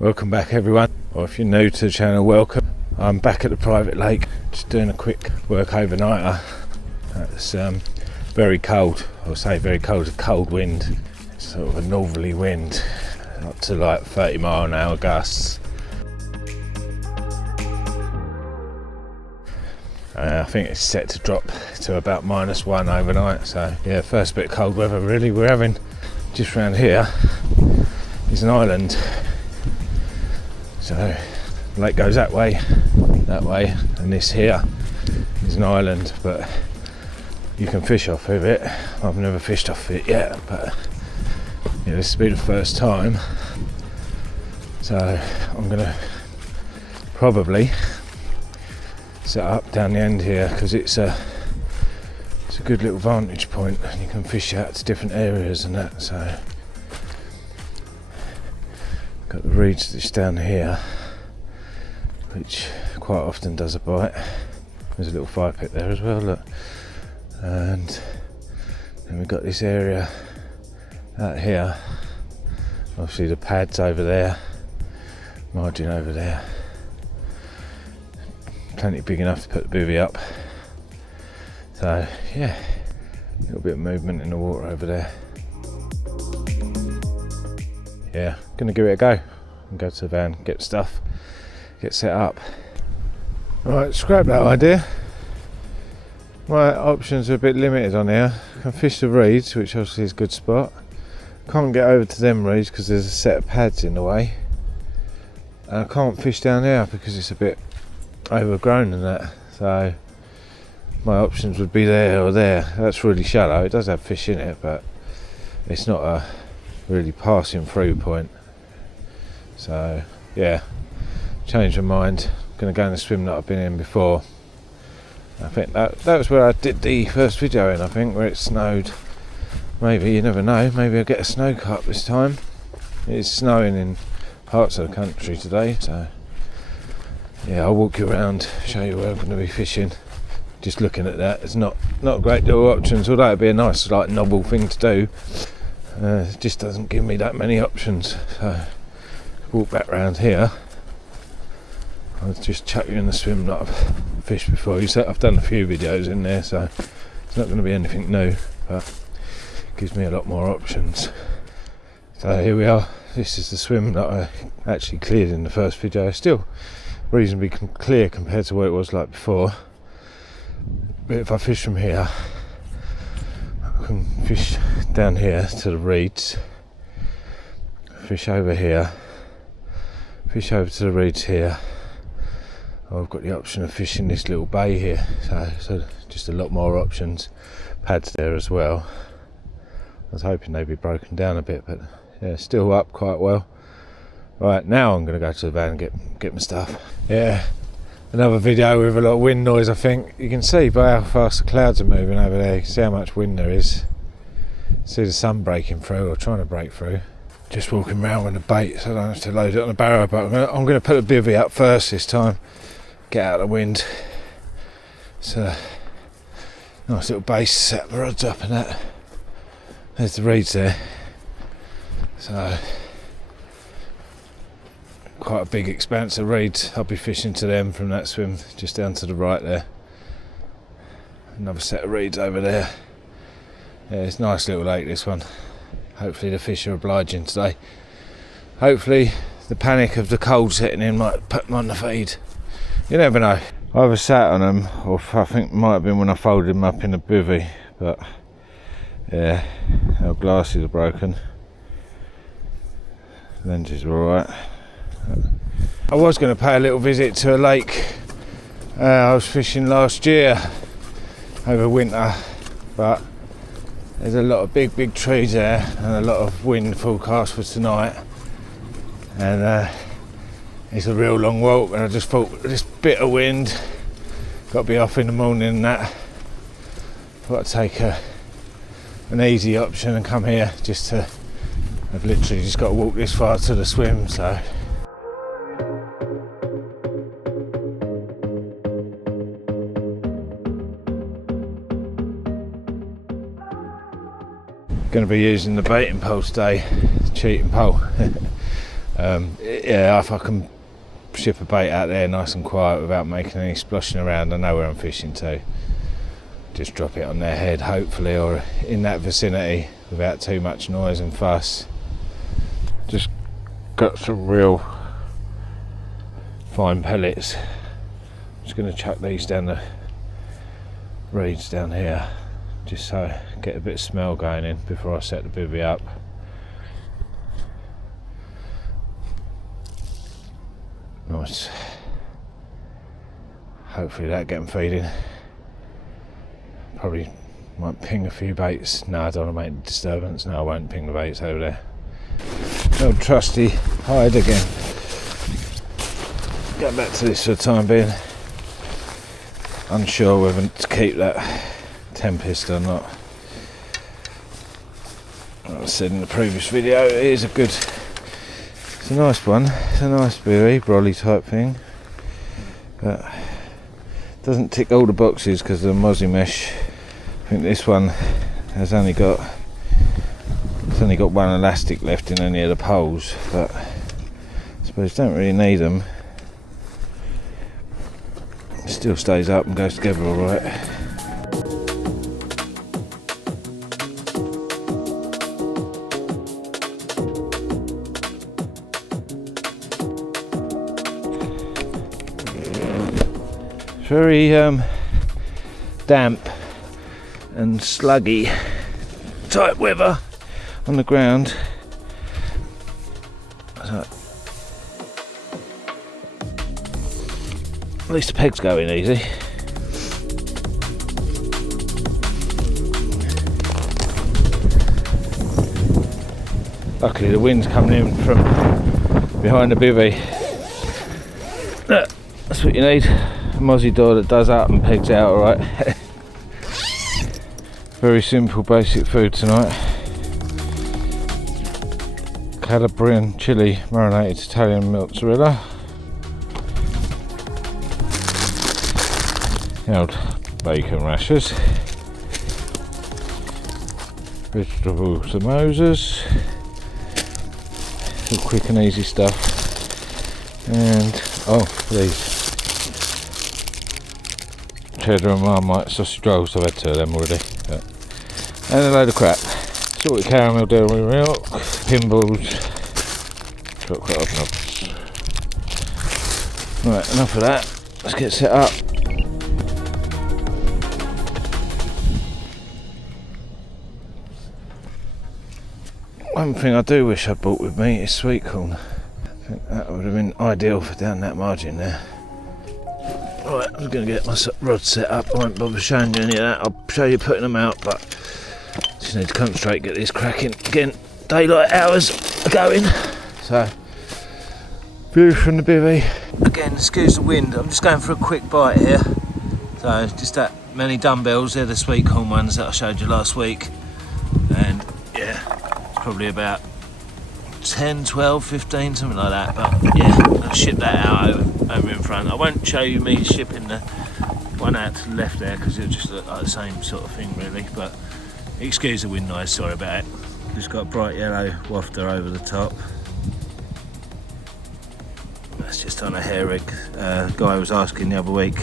Welcome back everyone, or if you're new to the channel, welcome. I'm back at the private lake, just doing a quick work overnighter. It's very cold, I'll say very cold, a cold wind, it's sort of a northerly wind, up to like 30-mile-an-hour gusts. I think it's set to drop to about -1 overnight, so yeah, first bit of cold weather really we're having. Just around here is an island, so the lake goes that way, and this here is an island, but you can fish off of it. I've never fished off it yet, but yeah, this will be the first time, so I'm gonna probably set up down the end here because it's a good little vantage point and you can fish out to different areas and that. So got the reeds that's down here, which quite often does a bite. There's a little fire pit there as well, look. And then we've got this area out here, obviously the pads over there, margin over there, plenty big enough to put the bivvy up. So yeah, a little bit of movement in the water over there. Yeah, gonna give it a go and go to the van, get stuff, get set up. Right, scrap that idea. My options are a bit limited on here. I can fish the reeds, which obviously is a good spot. Can't get over to them reeds because there's a set of pads in the way. And I can't fish down here because it's a bit overgrown and that. So my options would be there or there. That's really shallow. It does have fish in it, but it's not a really passing through point. So yeah, change my mind. I'm gonna go in the swim that I've been in before. I think that was where I did the first video in, I think, where it snowed. Maybe, you never know, maybe I'll get a snow carp this time. It's snowing in parts of the country today, so yeah, I'll walk you around, show you where I'm going to be fishing. Just looking at that, it's not a great deal of options, although it'd be a nice, like, novel thing to do. It just doesn't give me that many options. So walk back round here. I'll just chuck you in the swim that I've fished before. I've done a few videos in there, so it's not going to be anything new, but it gives me a lot more options. So here we are. This is the swim that I actually cleared in the first video. Still reasonably clear compared to what it was like before. But if I fish from here, I can fish down here to the reeds, fish over here, fish over to the reeds here. I've got the option of fishing this little bay here, so just a lot more options. Pads there as well. I was hoping they'd be broken down a bit, but yeah, still up quite well. Right, now I'm going to go to the van and get my stuff. Yeah, another video with a lot of wind noise, I think. You can see by how fast the clouds are moving over there. You can see how much wind there is. See the sun breaking through, or trying to break through. Just walking around with the bait, so I don't have to load it on the barrow, but I'm going to put the bivvy up first this time. Get out of the wind. It's a nice little base, set the rods up and that. There's the reeds there. So quite a big expanse of reeds. I'll be fishing to them from that swim just down to the right there. Another set of reeds over there. Yeah, it's a nice little lake, this one. Hopefully the fish are obliging today. Hopefully the panic of the cold setting in might put them on the feed. You never know. I either sat on them, or I think it might have been when I folded them up in the bivvy, but yeah, our glasses are broken. Lenses are alright. I was going to pay a little visit to a lake I was fishing last year over winter, but there's a lot of big trees there and a lot of wind forecast for tonight, and it's a real long walk, and I just thought this bit of wind, got to be off in the morning and that. Thought I'd take an easy option and come here just to, I've literally just got to walk this far to the swim, so. Going to be using the baiting pole today, cheating pole. Yeah, if I can ship a bait out there nice and quiet without making any splashing around, I know where I'm fishing to. Just drop it on their head, hopefully, or in that vicinity without too much noise and fuss. Just got some real fine pellets. I'm just going to chuck these down the reeds down here, just so I get a bit of smell going in before I set the bivvy up. Nice. Hopefully that'll get them feeding. Probably might ping a few baits. No, I don't want to make a disturbance. No, I won't ping the baits over there. Old trusty hide again. Go back to this for the time being. Unsure whether to keep that Tempest or not. Like I said in the previous video, it is a good, it's a nice one. It's a nice berry, brolly type thing. But doesn't tick all the boxes because of the mozzie mesh. I think this one has only got one elastic left in any of the poles, but I suppose don't really need them. It still stays up and goes together all right. Very damp and sluggy type weather on the ground. So, at least the peg's going easy. Luckily the wind's coming in from behind the bivvy. That's what you need. A mozzie door that does up and pegs out alright. Very simple basic food tonight. Calabrian chili marinated Italian mozzarella. The old bacon rashers. Vegetable samosas. All quick and easy stuff. And these cheddar and Marmite sausage rolls. I've had two of them already. And a load of crap. Salted caramel dairy milk, pinballs, chocolate hobnobs. Right, enough of that. Let's get set up. One thing I do wish I'd brought with me is sweet corn. I think that would have been ideal for down that margin there. Right, I'm going to get my rod set up. I won't bother showing you any of that. I'll show you putting them out, but just need to concentrate, get this cracking. Again, daylight hours are going. So, view from the bivvy. Again, excuse the wind. I'm just going for a quick bite here. So, just that many dumbbells. They're the sweet corn ones that I showed you last week. And yeah, it's probably about 10, 12, 15, something like that. But yeah, I'll ship that out over in front. I won't show you me shipping the one out to the left there because it'll just look like the same sort of thing really. But excuse the wind noise, sorry about it. Just got a bright yellow wafter over the top. That's just on a hair rig. Guy was asking the other week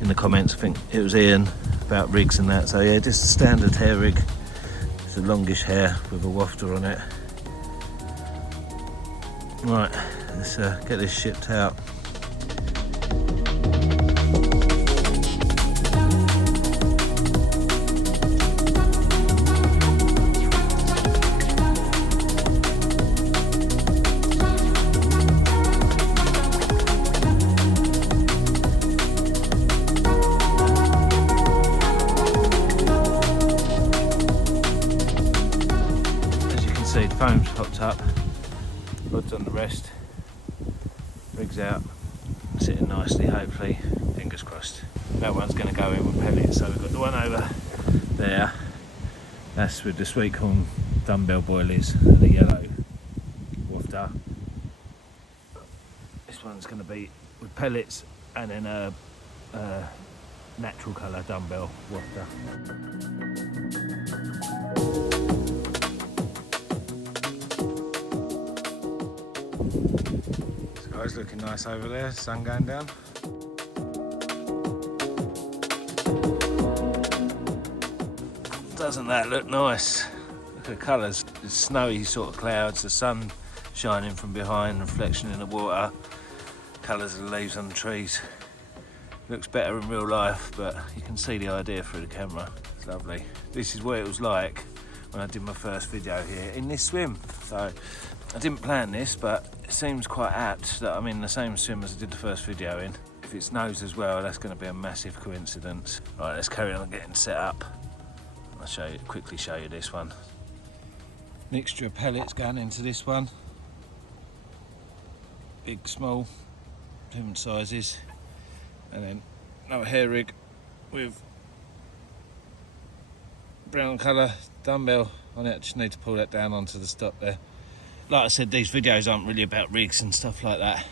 in the comments, I think it was Ian, about rigs and that. So yeah, just a standard hair rig. It's a longish hair with a wafter on it. Right, let's get this shipped out. As you can see, the foam's popped up. Rod's on the rest, rigs out, sitting nicely hopefully, fingers crossed. That one's going to go in with pellets, so we've got the one over there, that's with the sweet corn dumbbell boilies, the yellow wafter. This one's going to be with pellets and then a natural colour dumbbell wafter. Sky's looking nice over there, sun going down. Doesn't that look nice? Look at the colours, it's snowy sort of clouds, the sun shining from behind, reflection in the water, colours of the leaves on the trees. Looks better in real life, but you can see the idea through the camera. It's lovely. This is what it was like when I did my first video here in this swim. So I didn't plan this, but it seems quite apt that I'm in the same swim as I did the first video in. If it snows as well, that's going to be a massive coincidence. Right, let's carry on getting set up. I'll quickly show you this one. Mixture of pellets going into this one. Big, small, different sizes. And then another hair rig with brown colour dumbbell on it. I just need to pull that down onto the stop there. Like I said, these videos aren't really about rigs and stuff like that,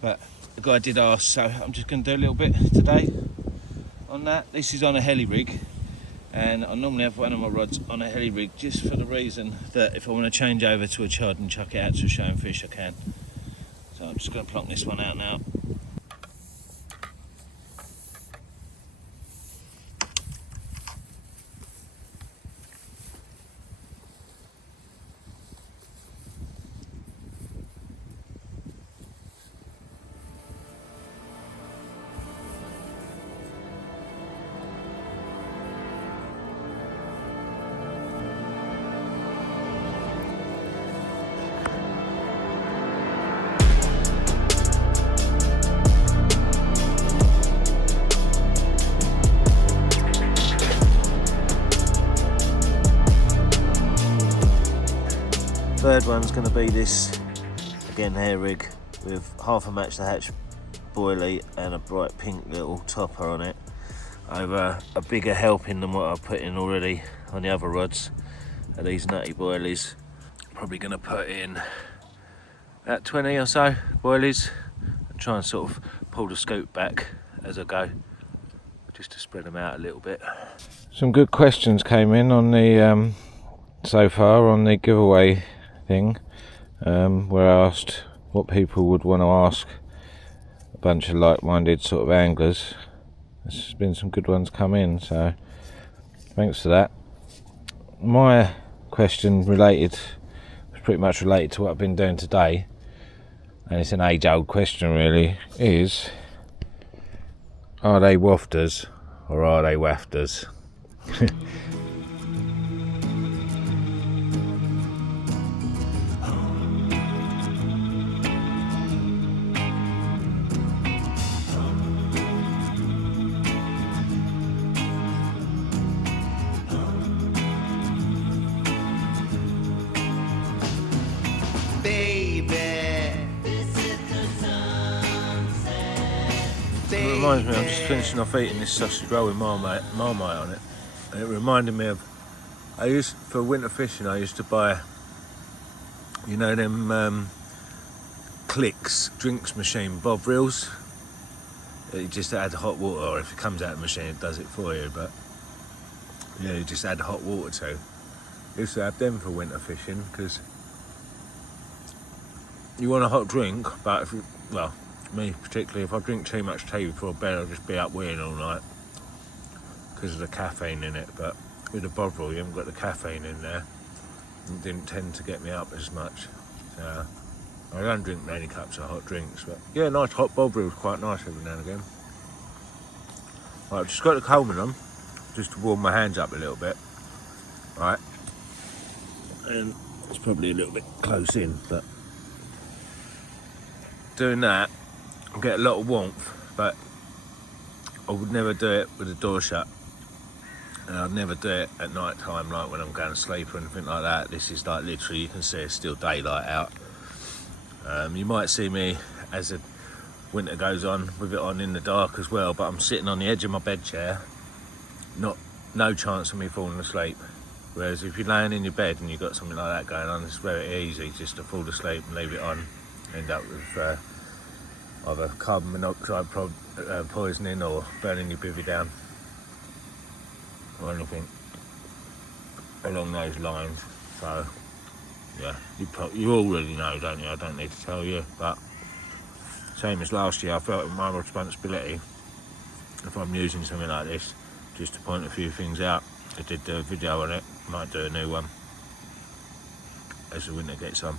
but the guy did ask, so I'm just going to do a little bit today on that. This is on a heli rig, and I normally have one of my rods on a heli rig just for the reason that if I want to change over to a chod and chuck it out to a showing fish, I can. So I'm just going to plonk this one out now. Third one's going to be this, again, hair rig with half a match to hatch boilie and a bright pink little topper on it, over a bigger helping than what I've put in already on the other rods of these nutty boilies. Probably going to put in about 20 or so boilies and try and sort of pull the scoop back as I go, just to spread them out a little bit. Some good questions came in on the so far on the giveaway thing, where I asked what people would want to ask a bunch of like-minded sort of anglers. There's been some good ones come in, so thanks for that. My question was pretty much related to what I've been doing today, and it's an age-old question really, is are they wafters or are they wafters? It reminds me, I'm just finishing off eating this sausage roll with Marmite on it, and it reminded me of, for winter fishing I used to buy, you know, them Clicks drinks machine bob reels. You just add hot water, or if it comes out of the machine it does it for you, but yeah, you just add hot water to. I used to have them for winter fishing because you want a hot drink, but if you, well, me particularly, if I drink too much tea before bed, I'll just be up weird all night because of the caffeine in it. But with the Bovril, you haven't got the caffeine in there. It didn't tend to get me up as much. So I don't drink many cups of hot drinks, but yeah, nice hot Bovril is quite nice every now and again. Right, I've just got the Coleman on, just to warm my hands up a little bit. Right, and it's probably a little bit close in, but doing that, I get a lot of warmth, but I would never do it with the door shut, and I'd never do it at night time, like when I'm going to sleep or anything like that. This is like literally, you can see it's still daylight out. You might see me as the winter goes on with it on in the dark as well, but I'm sitting on the edge of my bed chair, no chance of me falling asleep. Whereas if you're laying in your bed and you've got something like that going on, it's very easy just to fall asleep and leave it on, end up with either carbon monoxide poisoning or burning your bivvy down or anything along those lines. So Yeah, you already know, don't you? I don't need to tell you, but same as last year, I felt it my responsibility, if I'm using something like this, just to point a few things out. I did do a video on it, might do a new one as the winter gets on.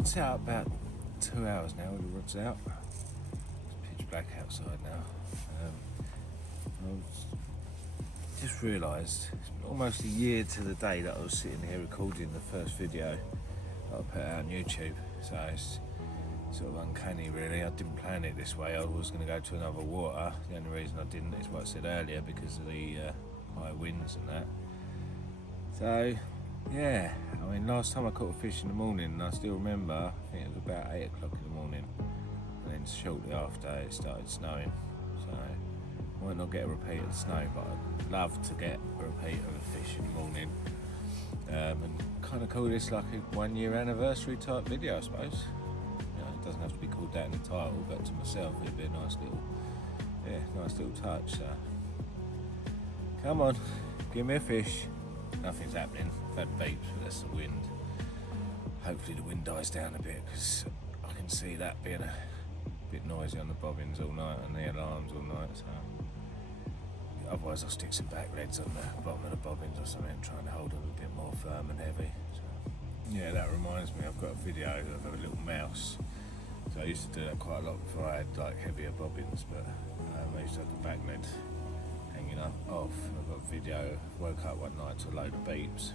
It's out about 2 hours now with the rods out. It's pitch black outside now. I just realised it's been almost a year to the day that I was sitting here recording the first video that I put out on YouTube. So it's sort of uncanny really. I didn't plan it this way. I was going to go to another water. The only reason I didn't is what I said earlier, because of the high winds and that. So yeah, I mean, last time I caught a fish in the morning, and I still remember, I think it was about 8 o'clock in the morning, and then shortly after it started snowing. So I might not get a repeat of the snow, but I'd love to get a repeat of a fish in the morning, and kind of call this like a 1 year anniversary type video, I suppose. You know, it doesn't have to be called that in the title, but to myself it'd be a nice little touch. So come on, give me a fish. Nothing's happening. I've had beeps, but that's the wind. Hopefully the wind dies down a bit, because I can see that being a bit noisy on the bobbins all night and the alarms all night. So otherwise I'll stick some back leads on the bottom of the bobbins or something, trying to hold them a bit more firm and heavy. So yeah, that reminds me, I've got a video of a little mouse. So I used to do that quite a lot before I had like heavier bobbins, but I used to have the back lead hanging up off. I've got a video. Woke up one night to a load of beeps.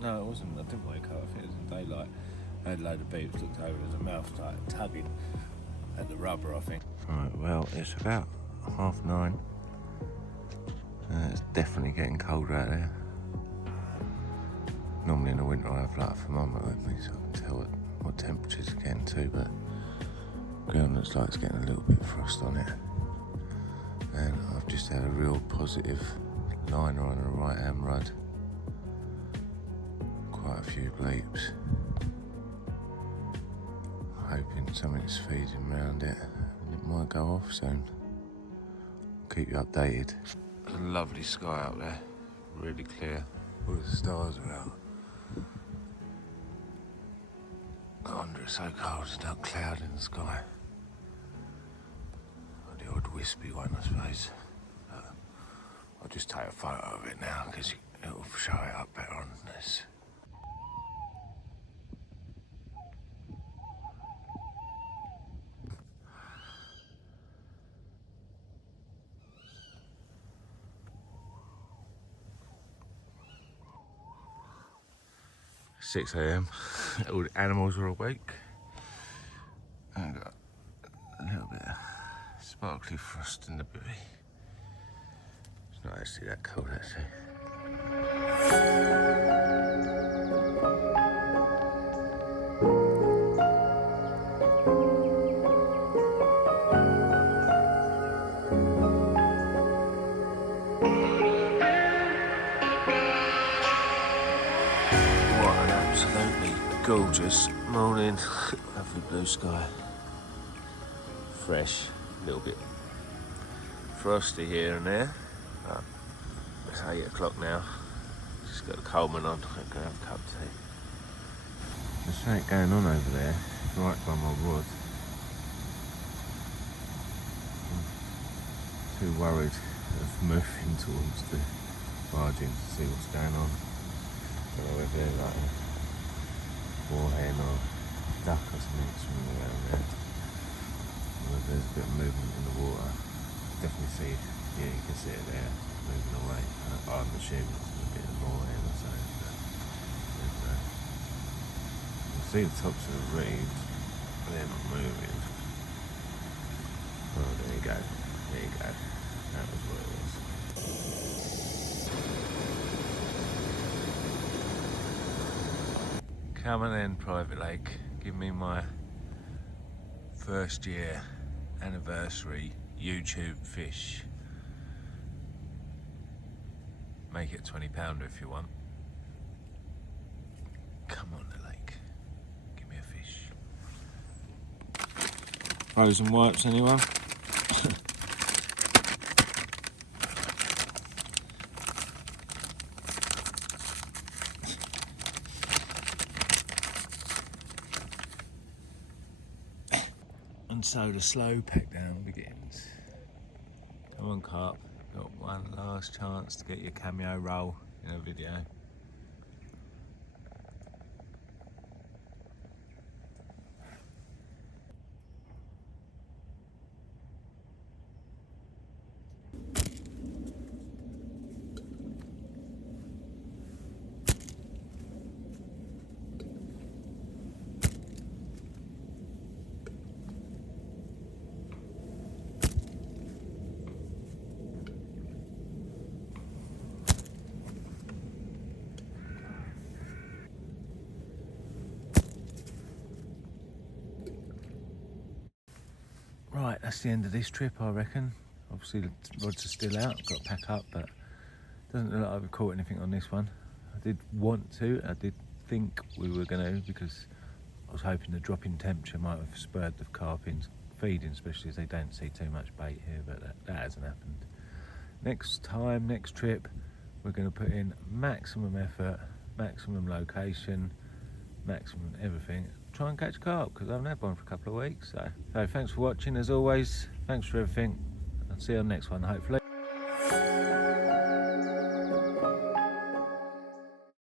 No, it wasn't. I didn't wake up. I think it was in daylight. I had a load of beeps. Looked over. There's a mouth like tugging at the rubber, I think. Right. Well, it's about 9:30. It's definitely getting colder out there. Normally in the winter I have like a thermometer with me, so I can tell what temperatures are getting to. But the ground looks like it's getting a little bit of frost on it. And I've just had a real positive liner on the right hand rod. Quite a few bleeps. Hoping something's feeding around it and it might go off soon. I'll keep you updated. There's a lovely sky out there, really clear. All the stars are out. No wonder it's so cold, there's no cloud in the sky. The odd wispy one, I suppose. I'll just take a photo of it now because it'll show it up better on this. It's 6 AM. All the animals are awake. I've got a little bit of sparkly frost in the bivvy. It's not actually that cold actually. What an absolutely gorgeous morning. Lovely blue sky. Fresh, a little bit frosty here and there, but it's 8 o'clock now. Just got the Coleman on, I'm gonna have a cup of tea. There's something going on over there, right by my rod. I'm too worried of moving towards the margin to see what's going on. Don't know whether they're like a warhen or duck or something swimming around there. There's a bit of movement in the water. Definitely see, yeah, you can see it there, moving away. I'm assuming it's a bit more in or something. You can see the tops of the reeds, but they're not moving. Oh, there you go. There you go. That was what it was. Come on in, private lake. Give me my First year anniversary YouTube fish. Make it £20 if you want. Come on the lake, give me a fish. Frozen wipes, anyone? And so the slow pack down begins. Come on, Carp, got one last chance to get your cameo roll in a video. Right, that's the end of this trip, I reckon. Obviously the rods are still out, got to pack up, but doesn't look like I've caught anything on this one. I did want to, I did think we were going to, because I was hoping the drop in temperature might have spurred the carp in feeding, especially as they don't see too much bait here, but that hasn't happened. Next time, next trip, we're going to put in maximum effort, maximum location, maximum everything. Try and catch carp, because I haven't had one for a couple of weeks. So thanks for watching as always. Thanks for everything. I'll see you on the next one, hopefully.